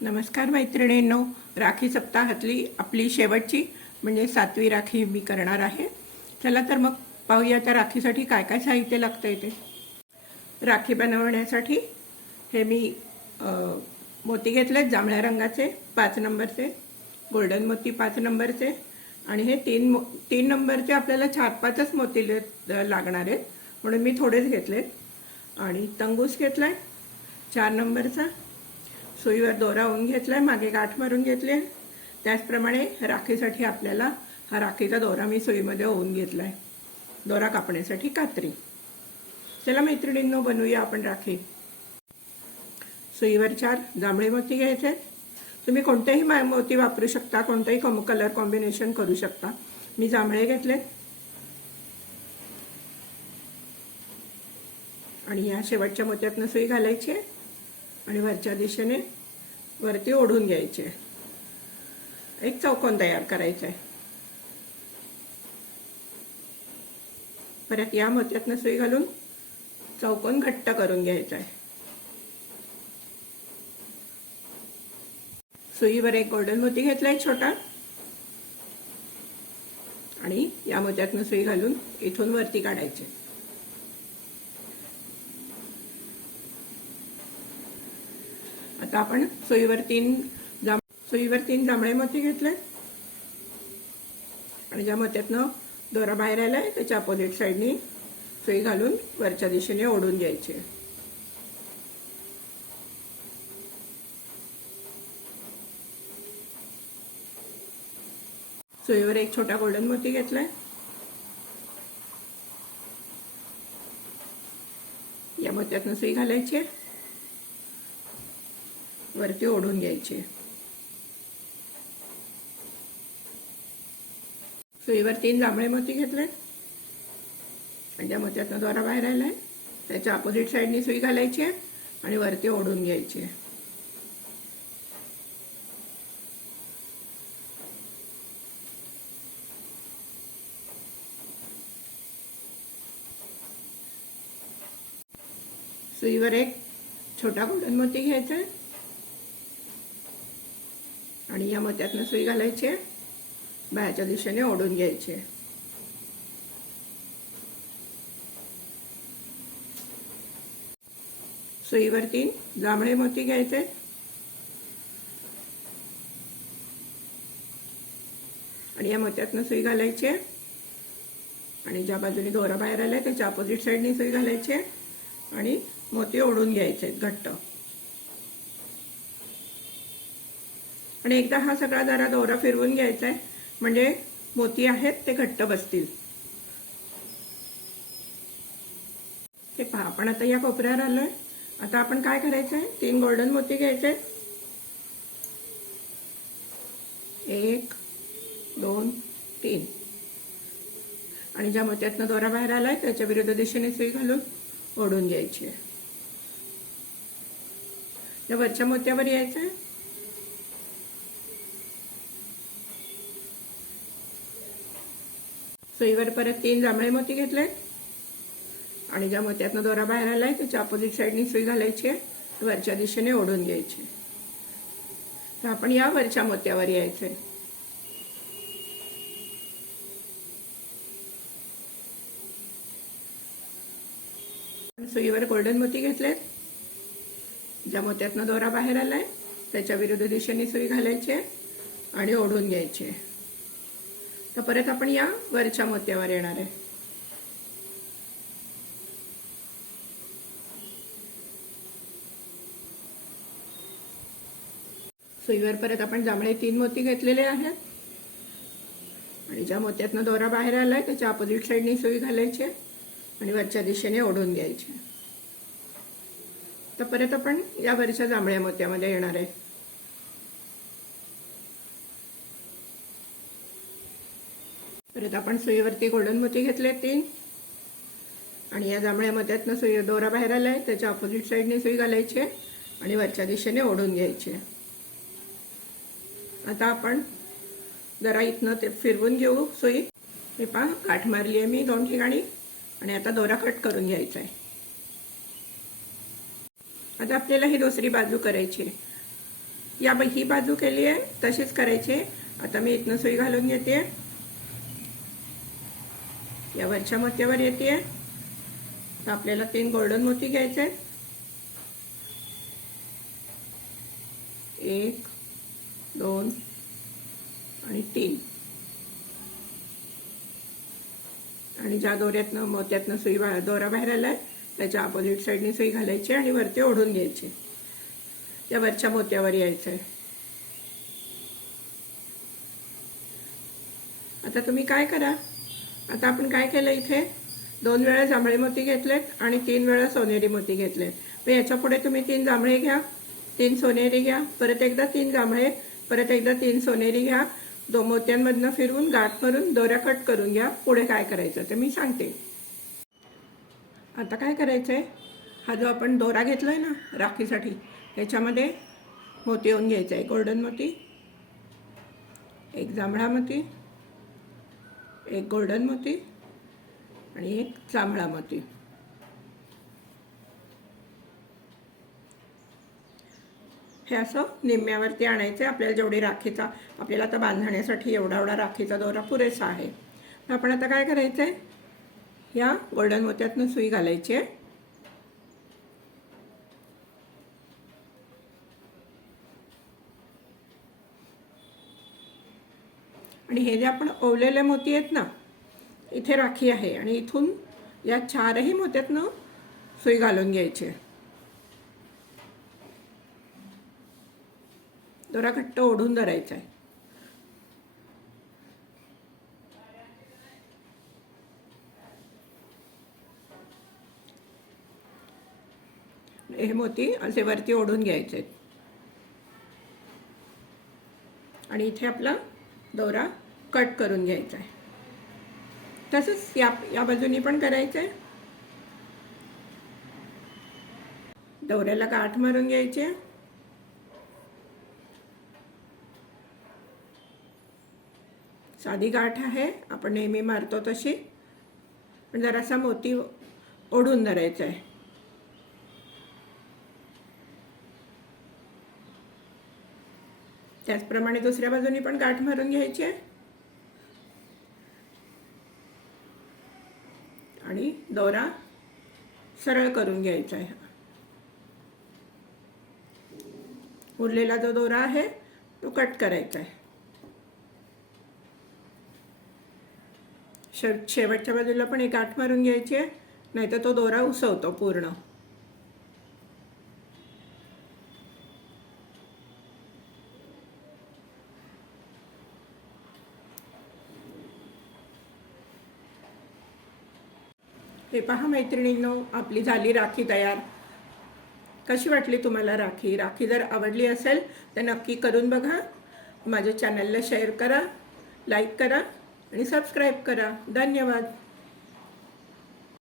नमस्कार मैत्रिणींनो राखी सप्ताहातली आपली शेवटची म्हणजे सातवी राखी मी करणार आहे. चला तर मग पाहूया त्या राखीसाठी काय काय साहित्य लागतं येते राखी बनवण्यासाठी हे मी मोती घेतले जांभळ्या रंगाचे पाच नंबरचे गोल्डन मोती पाच नंबरचे आणि हे तीन मो तीन नंबरचे आपल्याला चार पाचच मोती लागणार आहेत म्हणून मी थोडेच घेतलेत. आणि तंगूस घेतला आहे चार नंबरचा सुईवर दोरा होऊन घेतलाय मागे गाठ मारून घेतली त्याचप्रमाणे राखीसाठी आपल्याला हा राखीचा दोरा मी सुईमध्ये होऊन घेतलाय. दोरा कापण्यासाठी कात्री. चला मैत्रिणींनो बनवूया आपण राखी. सुईवर चार जांभळे मोती घ्यायचे. तुम्ही कोणतेही मोती वापरू शकता कोणताही कम कलर कॉम्बिनेशन करू शकता. मी जांभळे घेतले. आणि या शेवटच्या मोत्यातनं सुई घालायची आहे. आणि वरच्या दिशेने वरती ओढून घ्यायचे. एक चौकोन तयार करायचा. आहे परत या मोत्यातनं सुई घालून चौकोन घट्ट करून घ्यायचा. आहे सुईवर एक गोल्डन मोती घेतलाय छोटा. आणि या मोत्यातनं सुई घालून इथून वरती काढायचे. आता आपण सोयीवर तीन जांभ तीन जांभळे मोती घेतले आणि ज्या मोत्यातनं दोरा बाहेर आलाय त्याच्या अपोजिट साईडनी सोयी घालून वरच्या दिशेने ओढून घ्यायचे. सोयीवर एक छोटा गोल्डन मोती घेतलाय. या मोत्यातनं सुई घालायची. आहे. वरती ओढून घ्यायचे. सुईवर तीन जांभळे मोती घेतले आणि त्या मोत्यातनं दोरा बाहेर आलाय. त्याच्या अपोजिट साईडनी सुई घालायची आहे आणि वरती ओढून घ्यायची आहे. सुईवर एक छोटा गोल्डन मोती घ्यायचा आहे. आणि या मत्यातनं सुई घालायची आहे. बाहेरच्या दिशेने ओढून घ्यायचे सुईवरती जांभळे मोती घ्यायचे. आणि या मोत्यातनं सुई घालायची आहे. आणि ज्या बाजूने दोरा बाहेर आलाय त्याच्या अपोजिट साईडने सुई घालायची आहे. आणि मोती ओढून घ्यायचे आहेत घट्ट. आणि एकदा हा सगळा जरा दोरा फिरवून घ्यायचा आहे म्हणजे मोती आहेत ते घट्ट बसतील. हे पहा आपण आता या कोपऱ्यावर आलोय. आता आपण काय करायचं आहे तीन गोल्डन मोती घ्यायचे एक दोन तीन. आणि ज्या मोत्यातनं दोरा बाहेर आलाय त्याच्या विरुद्ध दिशेने सुई घालून ओढून घ्यायची आहे. वरच्या मोत्यावर यायचं आहे सुईवर परत तीन जांभळे मोती घेतले आणि ज्या मोत्यातनं दोरा बाहेर आलाय त्याच्या अपोजिट साईडनी सुई घालायची आहे. वरच्या दिशेने ओढून घ्यायची तर आपण या वरच्या मोत्यावर यायचंय. सुईवर गोल्डन मोती घेतलेत. ज्या मोत्यातनं दोरा बाहेर आलाय त्याच्या विरुद्ध दिशेने सुई घालायची आहे आणि ओढून घ्यायची आहे. तर परत आपण या वरच्या मोत्यावर येणार आहे. सुईवर परत आपण जांभळे तीन मोती घेतलेले आहेत. आणि ज्या मोत्यातनं दोरा बाहेर आलाय त्याच्या अपोजिट साईडने सुई घालायची आणि वरच्या दिशेने ओढून घ्यायची तर परत आपण या वरच्या जांभळ्या मोत्यामध्ये येणार आहे. परत आपण सुईवरती गोल्डन मोती घेतले तीन. आणि या जांभळ्या मोत्यातनं सुई दोरा बाहेर आलाय त्याच्या अपोजिट साईडने सुई घालायची आहे आणि वरच्या दिशेने ओढून घ्यायची आहे. आता आपण जरा इथनं ते फिरवून घेऊ सुई. हे पहा गाठ मारली आहे मी दोन ठिकाणी. आणि आता दोरा कट करून घ्यायचा आहे. आता आपल्याला ही दुसरी बाजू करायची आहे. या ही बाजू केली आहे तशीच करायची आहे. आता मी इथनं सुई घालून घेते. या वरच्या मोत्यावर येते. आपल्याला तीन गोल्डन मोती घ्यायचे आहेत. एक दोन आणि तीन. आणि ज्या दोऱ्यातनं मोत्यातनं सुई दोरा बाहेर आलाय त्याच्या अपोजिट साईडने सुई घालायची आणि वरती ओढून घ्यायची. त्या वरच्या मोत्यावर यायचं आहे आता तुम्ही काय करा? आता आपण काय केलं इथे? दोन वेळा जांभळे मोती घेतलेत आणि तीन वेळा सोनेरी मोती घेतलेत. मग याच्यापुढे तुम्ही तीन जांभळे घ्या तीन सोनेरी घ्या परत एकदा तीन जांभळे परत एकदा तीन सोनेरी घ्या. दो मोत्यांमधनं फिरवून गाठ मारून दोऱ्या कट करून घ्या. पुढे काय करायचं ते मी सांगते. आता काय करायचं आहे हा जो आपण दोरा घेतला आहे ना राखीसाठी त्याच्यामध्ये मोती येऊन घ्यायचा. आहे गोल्डन मोती एक जांभळा मोती एक गोल्डन मोती आणि एक जांभळा मोती. हे असं निम्म्यावरती आणायचं आहे. आपल्याला जेवढी राखीचा आपल्याला आता बांधण्यासाठी एवढा एवढा राखीचा दोरा पुरेसा आहे. आपण आता काय करायचं आहे या गोल्डन मोत्यातनं सुई घालायची आहे. आणि हे जे आपण ओवलेले मोती आहेत ना इथे राखी आहे आणि इथून या चारही मोत्यातनं सुई घालून घ्यायची. दोरा घट्ट ओढून धरायचा आहे हे मोती असे वरती ओढून घ्यायचे आहेत आणि इथे आपला दोरा कट करून घ्यायचा आहे. तसंच या या बाजूनी पण करायचं आहे. दोऱ्याला गाठ मारून घ्यायचे. साधी गाठ आहे आपण नेहमी मारतो तशी. पण जरासा मोती ओढून धरायचा आहे. त्याचप्रमाणे दुसऱ्या बाजूनी पण गाठ मारून घ्यायची आहे. आणि दोरा सरळ करून घ्यायचा आहे उरलेला जो दोरा आहे तो कट करायचा आहे. शेवटच्या बाजूला पण एक गाठ मारून घ्यायची आहे नाहीतर तो दोरा उसवतो पूर्ण. हे पहा मैत्रिणींनो आपली झाली राखी तयार. कशी वाटली तुम्हाला राखी? राखी जर आवडली असेल तर नक्की करून बघा. माझ्या चॅनलला शेअर करा लाईक करा आणि सबस्क्राईब करा. धन्यवाद.